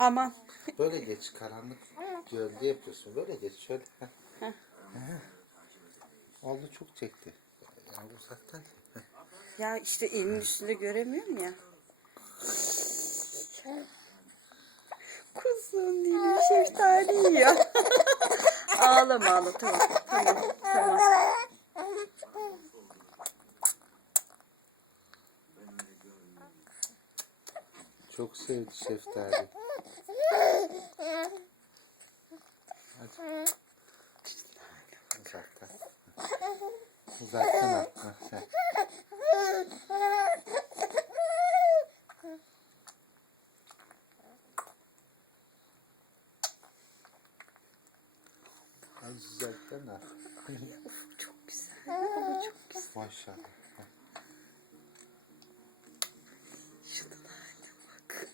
Aman. Böyle geç, karanlık gölge yapıyorsun. Böyle geç şöyle. Oldu, çok çekti. Yani uzaktan. Ya işte elin üstünde göremiyorum ya. Kuzum dilim şeftali yiyor. Ağlama ağla, tamam tamam. Çok sevdi şeftali. Hadi. Uzaktan. Uzaktan atma sen. Hadi uzaktan at. Of, çok güzel. Baba çok güzel. Maşallah. Şuna da bak.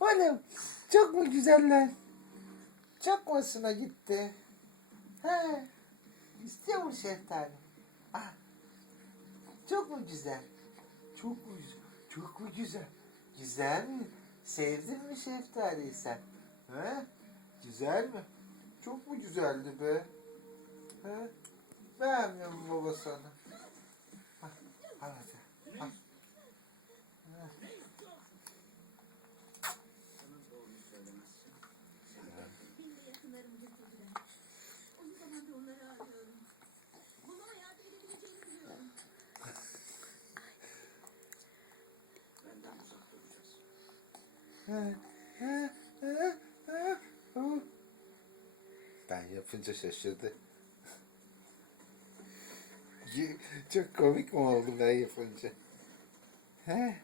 Oğlum çok mu güzeller? Çok mu hoşuna gitti? He? İstiyor mu şeftali? Ah, çok mu güzel? Çok mu güzel? Çok mu güzel? Güzel mi? Sevdin mi şeftaliyi sen? He? Güzel mi? Çok mu güzeldi be? He? Beğenmiyor mu baba sana? Al hadi. Al. Ben yapınca şaşırdı. Çok komik mi oldu ben yapınca? He?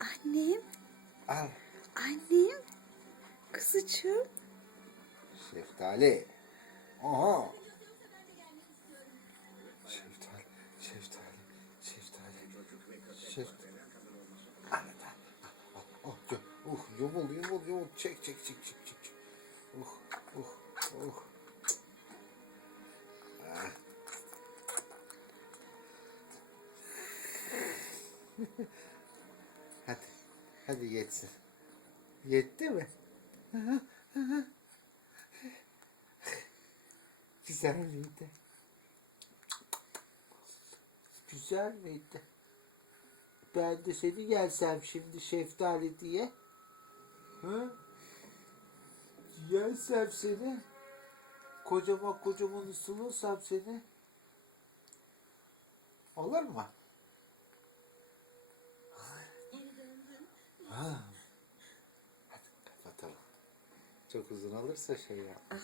Annem, Al. annem, kızıcığım. Şeftali. Aha. Şeftali. Al hadi. Oh, yumul. Çek. Oh. Ah. Hadi yetsin. Yetti mi? Güzel miydi? Güzel miydi? Ben de seni gelsem şimdi şeftali diye. Ha? Gelsem seni. Kocaman ısınırsam seni. Olur mu? Ha. Hadi kapatalım. Çok uzun olursa şey yap.